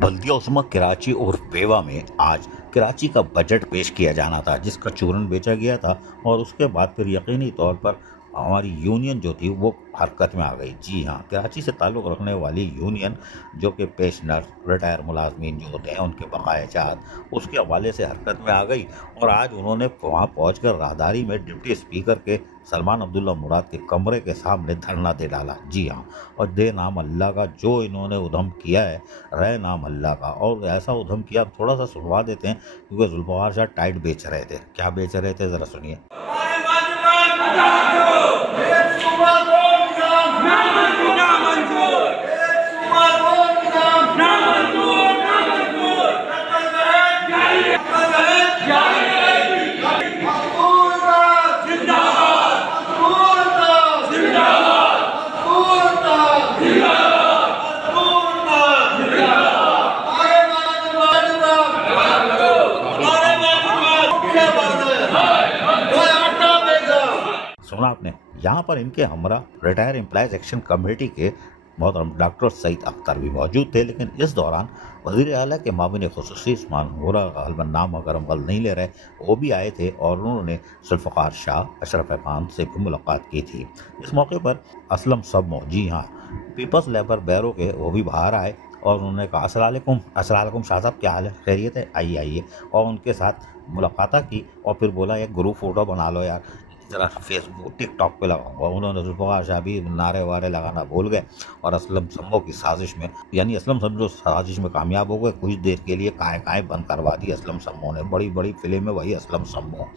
बल्दिया उस्मा कराची और पेवा में आज कराची का बजट पेश किया जाना था, जिसका चूरन बेचा गया था और उसके बाद फिर यकीनी तौर पर हमारी यूनियन जो थी वो हरकत में आ गई। जी हाँ, कराची से ताल्लुक़ रखने वाली यूनियन जो कि पेंशनर रिटायर मुलाजमीन जो होते हैं उनके बकाया जात उसके हवाले से हरकत में आ गई और आज उन्होंने वहाँ पहुँचकर राहदारी में डिप्टी स्पीकर के सलमान अब्दुल्ला मुराद के कमरे के सामने धरना दे डाला। जी हाँ, और दे नाम अल्लाह का जो इन्होंने उधम किया है, रहे नाम अल्लाह का। और ऐसा उधम किया, थोड़ा सा सुनवा देते हैं क्योंकि जुल्फ़िकार शाह टाइट बेच रहे थे। क्या बेच रहे थे ज़रा सुनिए। सुना आपने। यहाँ पर इनके हमरा रिटायर एम्प्लॉयज एक्शन कमेटी के मोहतरम डॉक्टर सईद अख्तर भी मौजूद थे, लेकिन इस दौरान वज़ीर आला के मामले खुसूसी उस्मान होरा गालबन नाम अगर हम गलत नहीं ले रहे वो भी आए थे और उन्होंने जुल्फ़िकार शाह, अशरफ खान से भी मुलाकात की थी। इस मौके पर असलम समो, जी हाँ, पीपल्स लेबर बैरो के वो भी बाहर आए और उन्होंने कहा अस्सलाम शाह साहब, क्या हाल है, खैरियत है, आइए आइए, और उनके साथ मुलाकात की और फिर बोला एक ग्रुप फ़ोटो बना लो यार, ज़रा फेसबुक टिकटॉक पे लगाऊंगा। उन्होंने जुल्फ़िकार शाह भी नारे वारे लगाना भूल गए और असलम समो की साजिश में, यानी असलम समो साजिश में कामयाब हो गए। कुछ देर के लिए काएँ बंद करवा दी असलम समो ने। बड़ी बड़ी फिल्म में वही असलम समो,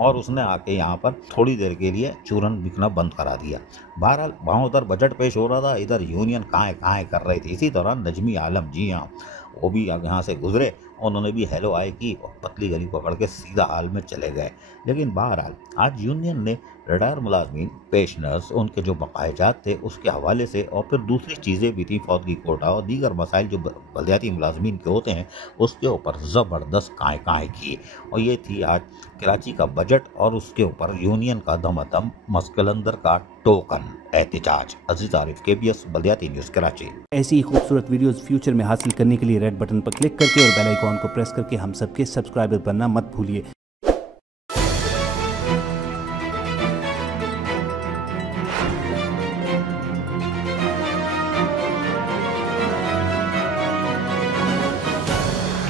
और उसने आके यहाँ पर थोड़ी देर के लिए चूरन बिकना बंद करा दिया। बहरहाल वहाँ उधर बजट पेश हो रहा था, इधर यूनियन काएँ कर रही थी। इसी दौरान नजमी आलम, जी हाँ, वो भी यहाँ से गुजरे, उन्होंने भी हेलो आए की और पतली गली पकड़ के सीधा हाल में चले गए। लेकिन बहरहाल आज यूनियन ने रिटायर मुलाजमीन, पेंशनर्स, उनके जो बकायाजात थे उसके हवाले से और फिर दूसरी चीज़ें भी थी, फौतगी कोटा और दीगर मसाइल जो बलदियाती मुलाजमीन के होते हैं उसके ऊपर ज़बरदस्त काएँ की। और ये थी आज कराची का बजट और उसके ऊपर यूनियन का दमादम मस्कलंदर का टोकन एहतजाज। अजीज आरिफ, KBS बलदियाती न्यूज़ कराची। ऐसी ही खूबसूरत वीडियोस फ्यूचर में हासिल करने के लिए रेड बटन पर क्लिक करके और बेल आइकॉन को प्रेस करके हम सबके सब्सक्राइबर बनना मत भूलिए।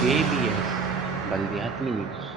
KBS बलदियाती न्यूज़।